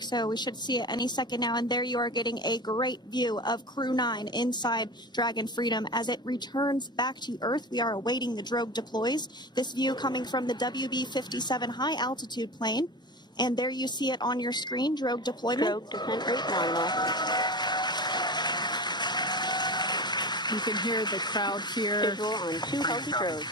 So we should see it any second now, and there you are getting a great view of Crew 9 inside Dragon Freedom as it returns back to Earth. We are awaiting the drogue deploys. This view coming from the WB-57 high altitude plane, and there you see it on your screen, drogue deployment. Drogue descent rate nominal. You can hear the crowd here. Visual on 2 healthy drogues.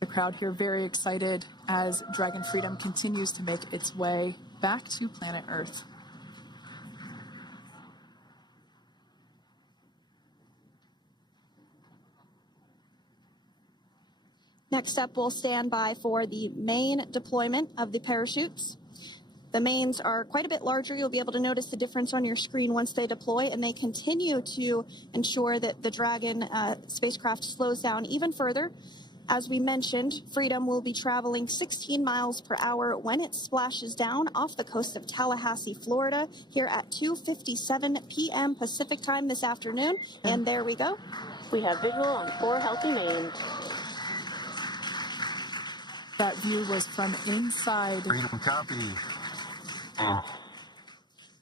The crowd here very excited as Dragon Freedom continues to make its way back to planet Earth. Next up, we'll stand by for the main deployment of the parachutes. The mains are quite a bit larger. You'll be able to notice the difference on your screen once they deploy, and they continue to ensure that the Dragon spacecraft slows down even further. As we mentioned, Freedom will be traveling 16 miles per hour when it splashes down off the coast of Tallahassee, Florida, here at 2:57 p.m. Pacific time this afternoon. And there we go. We have visual on 4 healthy mains. That view was from inside. Freedom copy.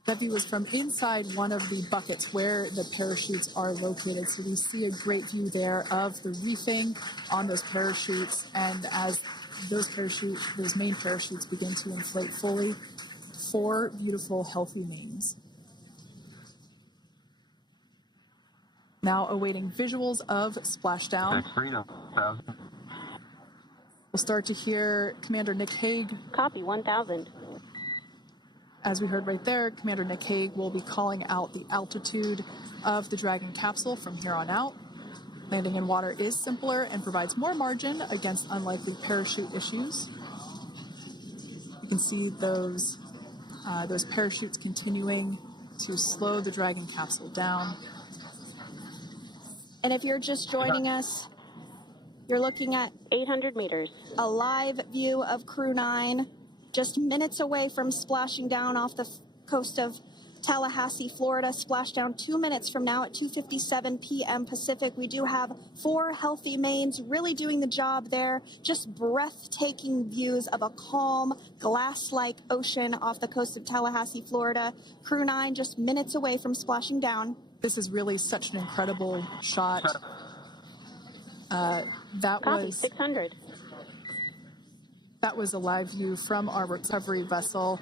That view was from inside one of the buckets where the parachutes are located. So we see a great view there of the reefing on those parachutes. And as those main parachutes begin to inflate fully, 4 beautiful, healthy mains. Now awaiting visuals of splashdown. Freedom. We'll start to hear Commander Nick Hague. Copy 1000. As we heard right there, Commander Nick Hague will be calling out the altitude of the Dragon capsule from here on out. Landing in water is simpler and provides more margin against unlikely parachute issues. You can see those parachutes continuing to slow the Dragon capsule down. And if you're just joining us, you're looking at 800 meters. A live view of Crew 9. Just minutes away from splashing down off the coast of Tallahassee, Florida. Splashdown 2 minutes from now at 2:57 p.m. Pacific. We do have 4 healthy mains really doing the job there. Just breathtaking views of a calm, glass-like ocean off the coast of Tallahassee, Florida. Crew 9 just minutes away from splashing down. This is really such an incredible shot. Copy 600. That was a live view from our recovery vessel,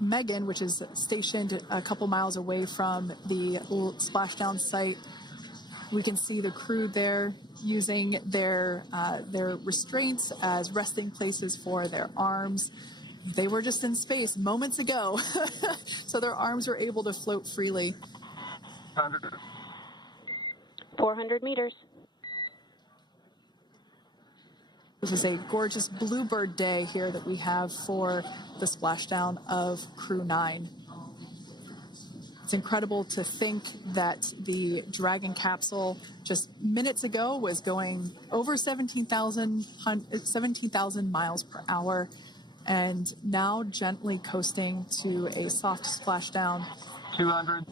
Megan, which is stationed a couple miles away from the splashdown site. We can see the crew there using their restraints as resting places for their arms. They were just in space moments ago, so their arms were able to float freely. 400 meters. This is a gorgeous bluebird day here that we have for the splashdown of Crew 9. It's incredible to think that the Dragon capsule just minutes ago was going over 17,000 miles per hour and now gently coasting to a soft splashdown. 200.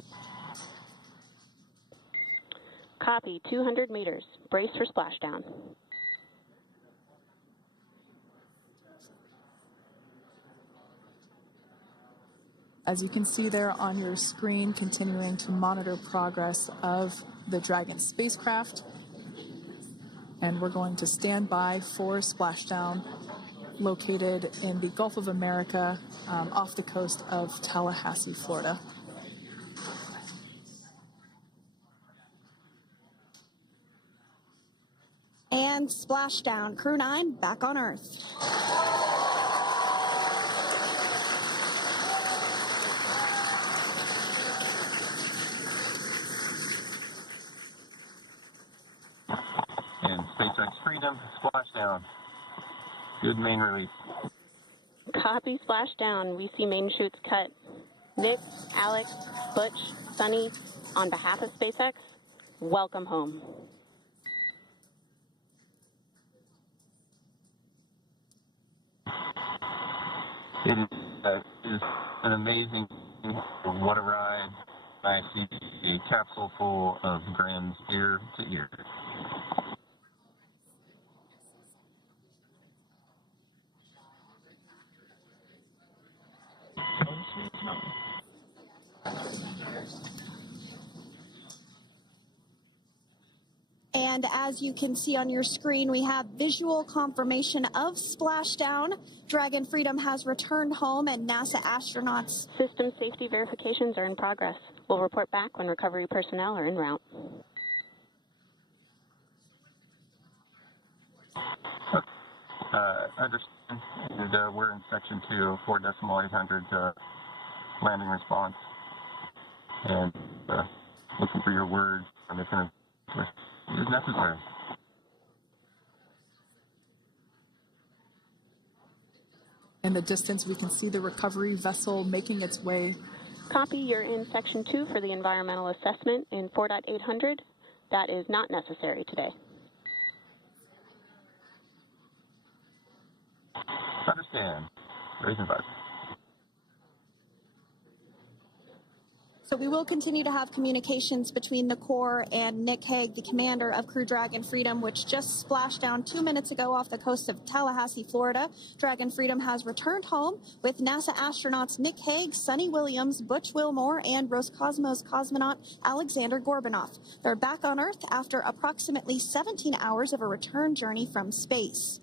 Copy 200 meters. Brace for splashdown. As you can see there on your screen, continuing to monitor progress of the Dragon spacecraft. And we're going to stand by for splashdown located in the Gulf of America off the coast of Tallahassee, Florida. And splashdown. Crew 9 back on Earth. And SpaceX Freedom, splashdown. Good main release. Copy splashdown. We see main chutes cut. Nick, Alex, Butch, Sunny, on behalf of SpaceX, welcome home. It is an amazing, what a ride. I see a capsule full of grins ear to ear. And as you can see on your screen, we have visual confirmation of splashdown. Dragon Freedom has returned home, and NASA astronauts. System safety verifications are in progress. We'll report back when recovery personnel are en route. Understand. And, we're in section 2, 4.800 landing response. And looking for your word on if it is necessary. In the distance, we can see the recovery vessel making its way. Copy, you're in section 2 for the environmental assessment in 4.800. That is not necessary today. Understand. Raising 5. So we will continue to have communications between the Corps and Nick Hague, the commander of Crew Dragon Freedom, which just splashed down 2 minutes ago off the coast of Tallahassee, Florida. Dragon Freedom has returned home with NASA astronauts Nick Hague, Sonny Williams, Butch Wilmore, and Roscosmos cosmonaut Alexander Gorbanov. They're back on Earth after approximately 17 hours of a return journey from space.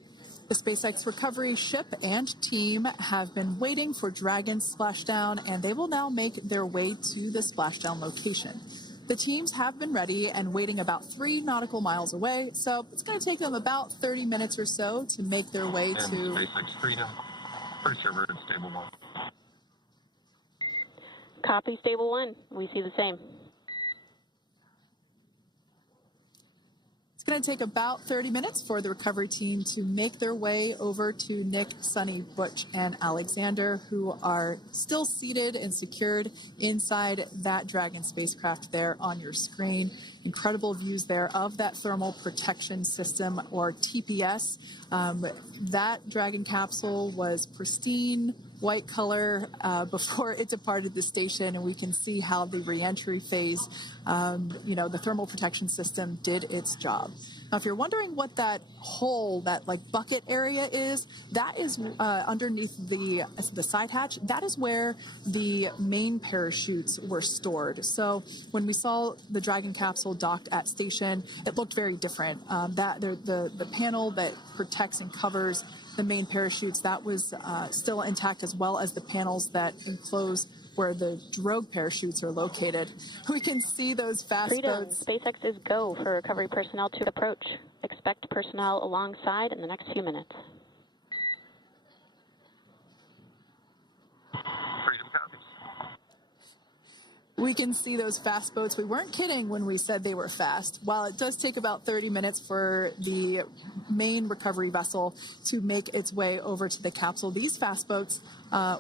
The SpaceX recovery ship and team have been waiting for Dragon's splashdown, and they will now make their way to the splashdown location. The teams have been ready and waiting about 3 nautical miles away, so it's going to take them about 30 minutes or so to make their way And to... SpaceX Freedom. Pretty sure we're in stable 1. Copy, stable 1. We see the same. It's going to take about 30 minutes for the recovery team to make their way over to Nick, Sonny, Butch, and Alexander, who are still seated and secured inside that Dragon spacecraft there on your screen. Incredible views there of that thermal protection system, or TPS. That Dragon capsule was pristine, white color before it departed the station, and we can see how the reentry phase, the thermal protection system did its job. Now, if you're wondering what that hole, that like bucket area is, that is underneath the side hatch. That is where the main parachutes were stored. So when we saw the Dragon capsule docked at station, it looked very different. The panel that protects and covers the main parachutes, that was still intact, as well as the panels that enclose where the drogue parachutes are located. We can see those fast Freedom, boats. SpaceX is go for recovery personnel to approach. Expect personnel alongside in the next few minutes. Freedom copies. We can see those fast boats. We weren't kidding when we said they were fast. While it does take about 30 minutes for the main recovery vessel to make its way over to the capsule, these fast boats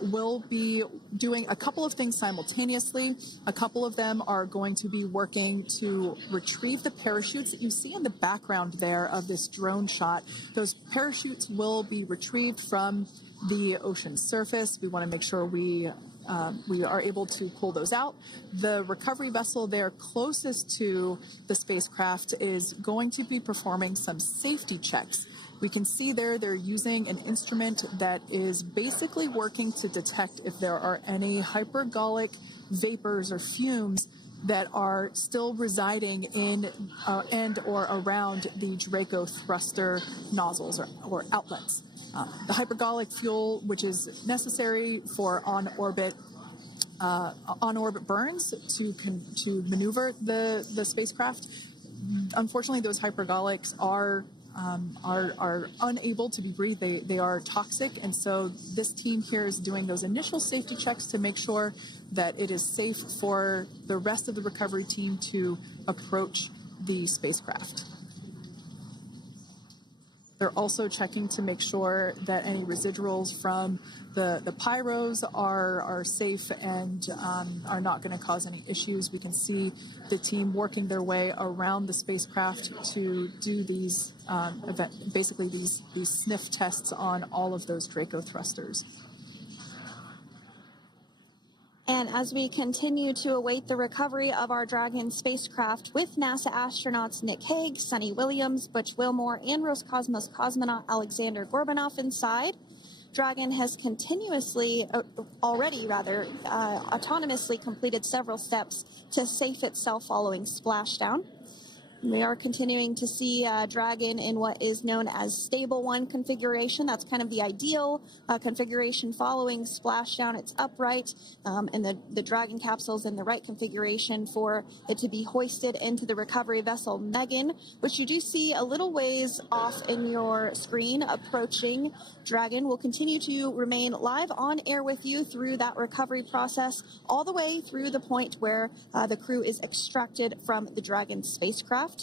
will be doing a couple of things simultaneously. A couple of them are going to be working to retrieve the parachutes that you see in the background there of this drone shot. Those parachutes will be retrieved from the ocean surface. We want to make sure we are able to pull those out. The recovery vessel there closest to the spacecraft is going to be performing some safety checks. We can see there they're using an instrument that is basically working to detect if there are any hypergolic vapors or fumes that are still residing in and or around the Draco thruster nozzles or outlets. The hypergolic fuel, which is necessary for on-orbit burns to maneuver the spacecraft. Unfortunately, those hypergolics are unable to be breathed. They are toxic, and so this team here is doing those initial safety checks to make sure that it is safe for the rest of the recovery team to approach the spacecraft. They're also checking to make sure that any residuals from the pyros are safe and are not going to cause any issues. We can see the team working their way around the spacecraft to do these these sniff tests on all of those Draco thrusters. And as we continue to await the recovery of our Dragon spacecraft with NASA astronauts Nick Hague, Sonny Williams, Butch Wilmore, and Roscosmos cosmonaut Alexander Gorbanov inside, Dragon has autonomously completed several steps to safe itself following splashdown. We are continuing to see Dragon in what is known as stable 1 configuration. That's kind of the ideal configuration following splashdown. It's upright, and the Dragon capsule is in the right configuration for it to be hoisted into the recovery vessel Megan, which you do see a little ways off in your screen approaching. Dragon will continue to remain live on air with you through that recovery process, all the way through the point where the crew is extracted from the Dragon spacecraft.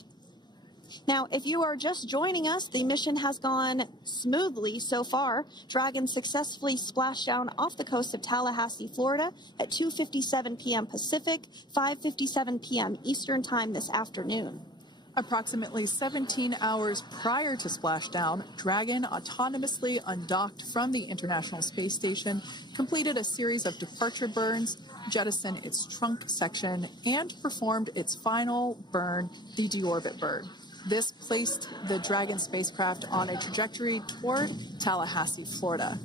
Now, if you are just joining us, the mission has gone smoothly so far. Dragon successfully splashed down off the coast of Tallahassee, Florida at 2:57 p.m. Pacific, 5:57 p.m. Eastern Time this afternoon. Approximately 17 hours prior to splashdown, Dragon autonomously undocked from the International Space Station, completed a series of departure burns, jettisoned its trunk section, and performed its final burn, the deorbit burn. This placed the Dragon spacecraft on a trajectory toward Tallahassee, Florida.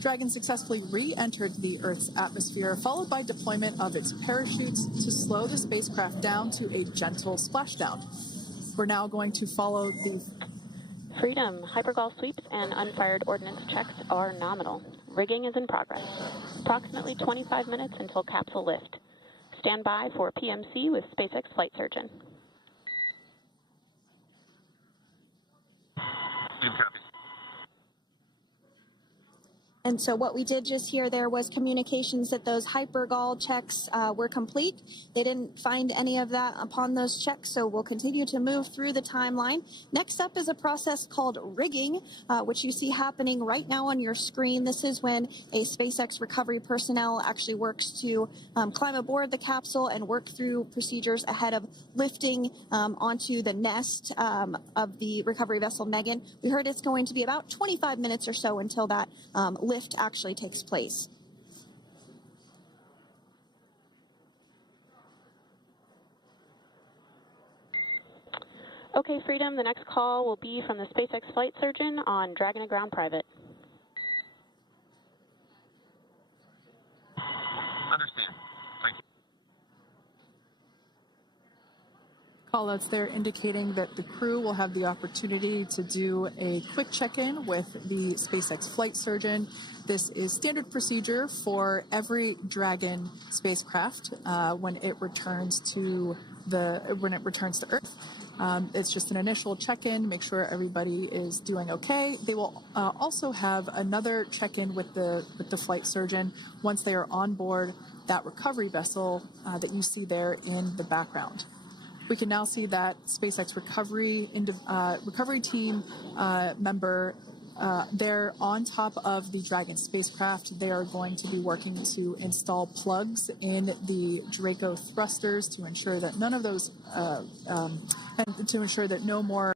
Dragon successfully re-entered the Earth's atmosphere, followed by deployment of its parachutes to slow the spacecraft down to a gentle splashdown. We're now going to follow the Freedom. Hypergol sweeps and unfired ordnance checks are nominal. Rigging is in progress. Approximately 25 minutes until capsule lift. Stand by for PMC with SpaceX flight surgeon. And so what we did just hear there was communications that those hypergol checks were complete. They didn't find any of that upon those checks, so we'll continue to move through the timeline. Next up is a process called rigging, which you see happening right now on your screen. This is when a SpaceX recovery personnel actually works to climb aboard the capsule and work through procedures ahead of lifting onto the nest of the recovery vessel Megan. We heard it's going to be about 25 minutes or so until that lift actually takes place. Okay, Freedom, the next call will be from the SpaceX flight surgeon on Dragon and Ground Private. Understand. Thank you. callouts there indicating that the crew will have the opportunity to do a quick check-in with the SpaceX flight surgeon. This is standard procedure for every Dragon spacecraft when it returns to Earth. It's just an initial check-in, make sure everybody is doing okay. They will also have another check-in with the flight surgeon once they are on board that recovery vessel that you see there in the background. We can now see that SpaceX recovery team member they're on top of the Dragon spacecraft. They are going to be working to install plugs in the Draco thrusters to ensure that none of those and to ensure that no more